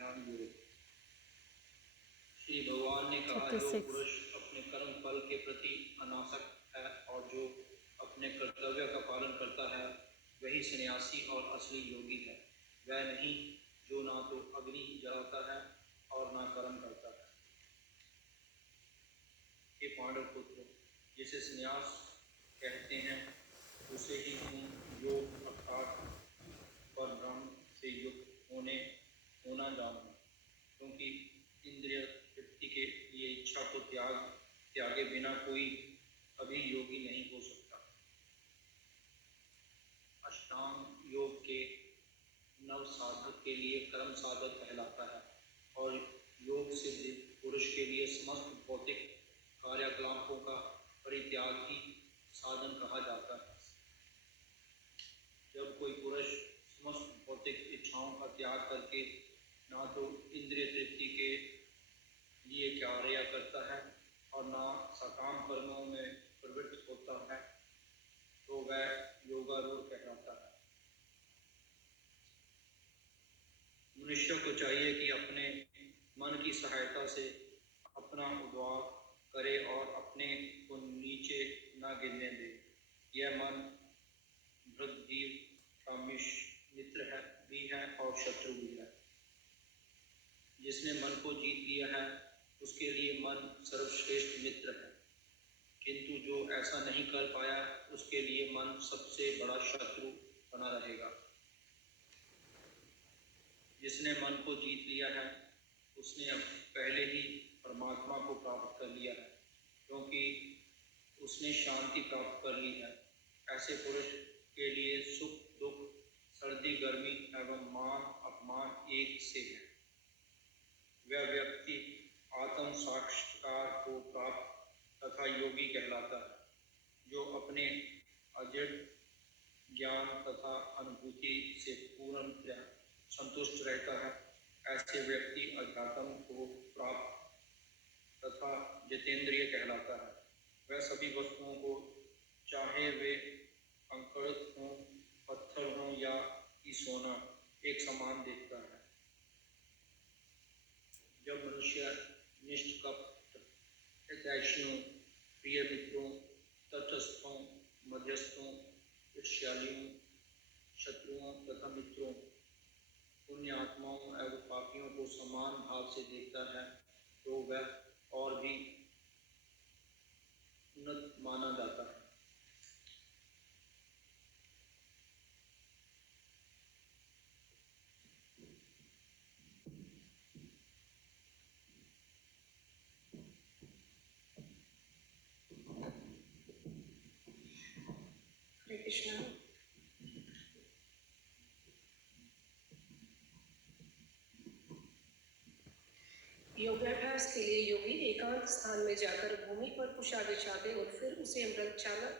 ध्यान योग। श्री भगवान ने कहा, जो पुरुष अपने कर्म फल के प्रति अनासक्त है और जो अपने कर्तव्य का पालन करता है, वही सन्यासी और असली योगी है। वह नहीं जो ना तो अग्नि जलाता है और ना कर्म करता है। हे पांडव पुत्र, जिसे संन्यास कहते हैं, उसे ही तुम योग अर्थात पर ब्रह्म से युक्त होना जानो, क्योंकि इंद्रिय तृप्ति के लिए इच्छा को त्यागे बिना कोई कभी योगी नहीं हो सकता। अष्टांग योग के नव साधक के लिए कर्म साधक कहलाता है और योग सिद्ध पुरुष के लिए समस्त भौतिक कार्यकलापों का परित्याग ही साधन कहा जाता है। जब कोई पुरुष समस्त भौतिक इच्छाओं का त्याग करके ना तो इंद्रिय तृप्ति के लिए कार्य करता है और ना सकाम कर्मों में प्रवृत्त होता है, तो वह योगारूढ़ कहलाता है। मनुष्य को चाहिए कि अपने मन की सहायता से अपना उद्धार करे और अपने को नीचे न गिरने दे। यह मन भृगजीव का मित्र भी है और शत्रु भी है। जिसने मन को जीत लिया है, उसके लिए मन सर्वश्रेष्ठ मित्र है, किंतु जो ऐसा नहीं कर पाया, उसके लिए मन सबसे बड़ा शत्रु बना रहेगा। जिसने मन को जीत लिया है, उसने पहले ही परमात्मा को प्राप्त कर लिया है, क्योंकि उसने शांति प्राप्त कर ली है। ऐसे पुरुष के लिए सुख दुख, सर्दी गर्मी एवं मान अपमान एक से है। वह व्यक्ति आत्म साक्षात्कार को प्राप्त तथा योगी कहलाता है, जो अपने अजड़ ज्ञान तथा अनुभूति से पूर्ण संतुष्ट रहता है। ऐसे व्यक्ति अध्यात्म को प्राप्त तथा जितेंद्रिय कहलाता है। वह सभी वस्तुओं को, चाहे वे कंकड़ हों, पत्थर हों या कि सोना, एक समान देखता है। जब मनुष्य निष्कपट, हितैषियों, प्रिय मित्रों, तटस्थों, मध्यस्थों, ईर्ष्यालुओं, शत्रुओं तथा मित्रों, पुण्यात्माओं एवं पापियों को समान भाव से देखता है, तो वह और भी उन्नत माना जाता है। हरे कृष्णा। योगाभ्यास के लिए योगी एकांत स्थान में जाकर भूमि पर कुशा बिछा दे और फिर उसे मृगशाला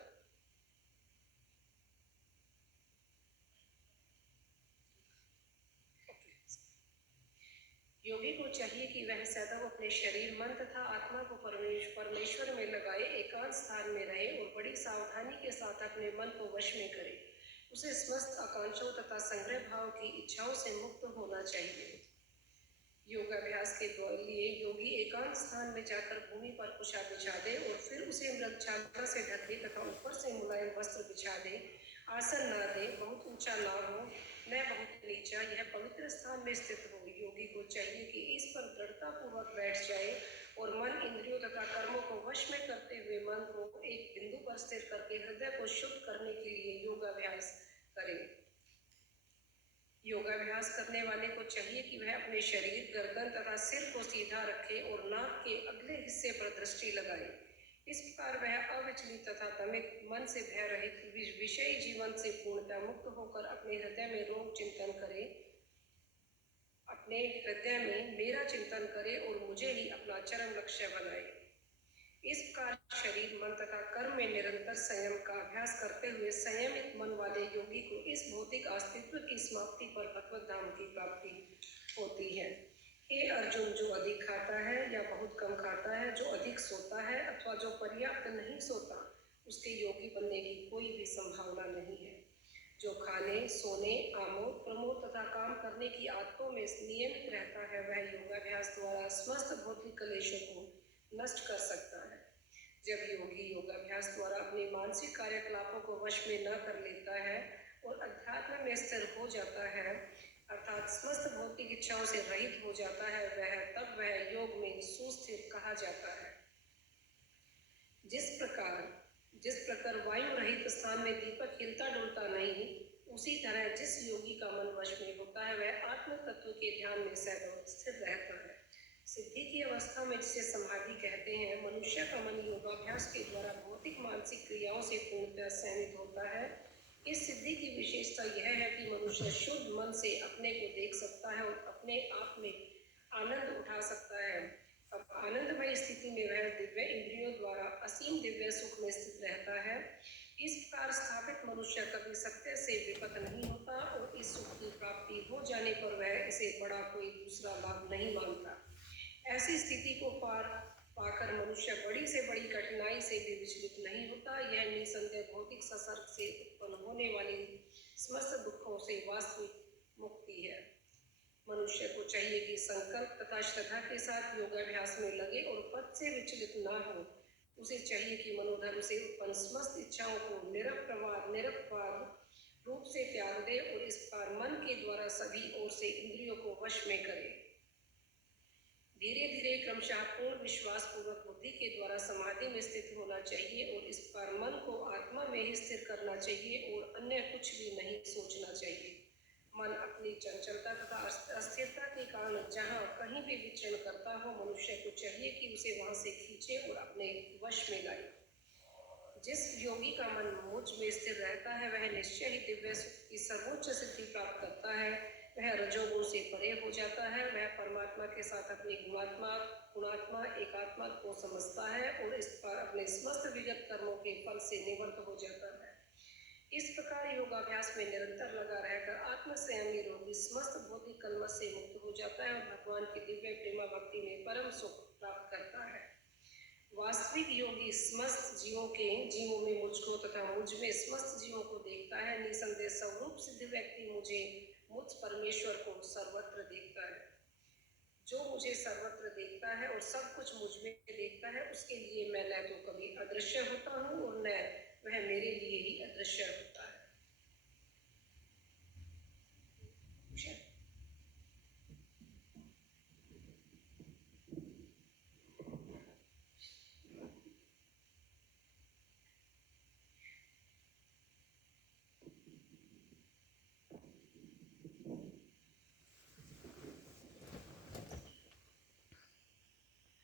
योगी को चाहिए कि वह सदैव अपने शरीर, मन तथा आत्मा को परमेश्वर में लगाए, एकांत स्थान में रहे और बड़ी सावधानी के साथ अपने मन को वश में करे। उसे समस्त आकांक्षाओं तथा संग्रह भाव की इच्छाओं से मुक्त होना चाहिए। योगाभ्यास के लिए योगी एकांत स्थान में जाकर भूमि पर कुशा बिछा दे और फिर उसे मृगशाला से ढक दे तथा ऊपर से मुलायम वस्त्र बिछा दे। आसन ना दे, बहुत ऊंचा ना हो, न बहुत नीचा, यह पवित्र स्थान में स्थित हो। योगी को चाहिए कि इस पर दृढ़ता पूर्वक बैठ जाए और मन, इंद्रियों तथा कर्मों को वश में करते हुए मन को एक बिंदु पर स्थिर करके हृदय को शुद्ध करने के लिए योगाभ्यास करे। योगाभ्यास करने वाले को चाहिए कि वह अपने शरीर, गर्दन तथा सिर को सीधा रखे और नाक के अगले हिस्से पर दृष्टि लगाए। इस प्रकार वह अविचलित तथा दमित मन से भय रहित विषयी जीवन से पूर्णतः मुक्त होकर अपने हृदय में रोग चिंतन करे, अपने हृदय में मेरा चिंतन करे और मुझे ही अपना चरम लक्ष्य बनाए। इस प्रकार शरीर, मन तथा कर्म में निरंतर संयम का अभ्यास करते हुए संयमित मन वाले योगी को इस भौतिक अस्तित्व की समाप्ति पर भगवत धाम की प्राप्ति होती है। हे अर्जुन, जो अधिक खाता है या बहुत कम खाता है, जो अधिक सोता है अथवा जो पर्याप्त नहीं सोता, उसके योगी बनने की कोई भी संभावना नहीं है। जो खाने, सोने, आमोद, प्रमोद तथा काम करने की आदतों में नियमित रहता है, वह योगाभ्यास द्वारा समस्त भौतिक क्लेशों को नष्ट कर सकता है। जब योगी योगाभ्यास द्वारा अपने मानसिक कार्यकलापों को वश में न कर लेता है और अध्यात्म में स्थिर हो जाता है, अर्थात समस्त भौतिक इच्छाओं से रहित हो जाता है, वह योग में सुस्थिर कहा जाता है। जिस प्रकार वायु रहित स्थान में दीपक हिलता डुलता नहीं, उसी तरह जिस योगी का मन वश में होता है, वह आत्म तत्व के ध्यान में सदैव स्थिर रहता है। सिद्धि की अवस्था में, जिसे समाधि कहते हैं, मनुष्य का मन योगाभ्यास के द्वारा भौतिक मानसिक क्रियाओं से पूर्णतः सहमित होता है। इस सिद्धि की विशेषता यह है कि मनुष्य शुद्ध मन से अपने को देख सकता है और अपने आप में आनंद उठा सकता है। अब आनंदमय स्थिति में वह दिव्य इंद्रियों द्वारा असीम दिव्य सुख में स्थित रहता है। इस प्रकार स्थापित मनुष्य कभी सत्य से विपत नहीं होता और इस सुख की प्राप्ति हो जाने पर वह इसे बड़ा कोई दूसरा लाभ नहीं मानता। ऐसी स्थिति को पाकर मनुष्य बड़ी से बड़ी कठिनाई से भी विचलित नहीं होता। यह निसंदेह भौतिक संसर्ग से उत्पन्न होने वाली समस्त दुखों से वास्तविक मुक्ति है। मनुष्य को चाहिए कि संकल्प तथा श्रद्धा के साथ योगाभ्यास में लगे और पद से विचलित ना हो। उसे चाहिए कि मनोधर्म से उत्पन्न समस्त इच्छाओं को निरपवाद रूप से त्याग दे और इस प्रकार मन के द्वारा सभी ओर से इंद्रियों को वश में करे। धीरे धीरे क्रमशः पूर्ण विश्वास पूर्वक बुद्धि के द्वारा समाधि में स्थित होना चाहिए और इस प्रकार मन को आत्मा में ही स्थिर करना चाहिए और अन्य कुछ भी नहीं सोचना चाहिए। मन अपनी चंचलता तथा अस्थिरता के कारण जहाँ कहीं भी विचरण करता हो, मनुष्य को चाहिए कि उसे वहां से खींचे और अपने वश में लाए। जिस योगी का मन मुझ में स्थिर रहता है, वह निश्चय ही दिव्य सुख की सर्वोच्च सिद्धि प्राप्त करता है। वह रजोगुण से परे हो जाता है। वह परमात्मा के साथ अपनी गुणात्मा एकात्मा को समझता है और इस पर अपने समस्त विगत कर्मों के फल से निवृत्त हो जाता है। इस प्रकार योगाभ्यास में निरंतर लगा रहकर आत्म संयमी रोगी समस्त भौतिक कलमश से मुक्त हो जाता है और भगवान की दिव्य प्रेमा भक्ति में परम सुख प्राप्त करता है। वास्तविक योगी समस्त जीवों में मुझको तथा मुझ में समस्त जीवों को देखता है। निसंदेह स्वरूप सिद्ध व्यक्ति मुझ परमेश्वर को सर्वत्र देखता है। जो मुझे सर्वत्र देखता है और सब कुछ मुझ में देखता है, उसके लिए मैं न तो कभी अदृश्य होता हूँ और न वह मेरे लिए ही अदृश्य होता है।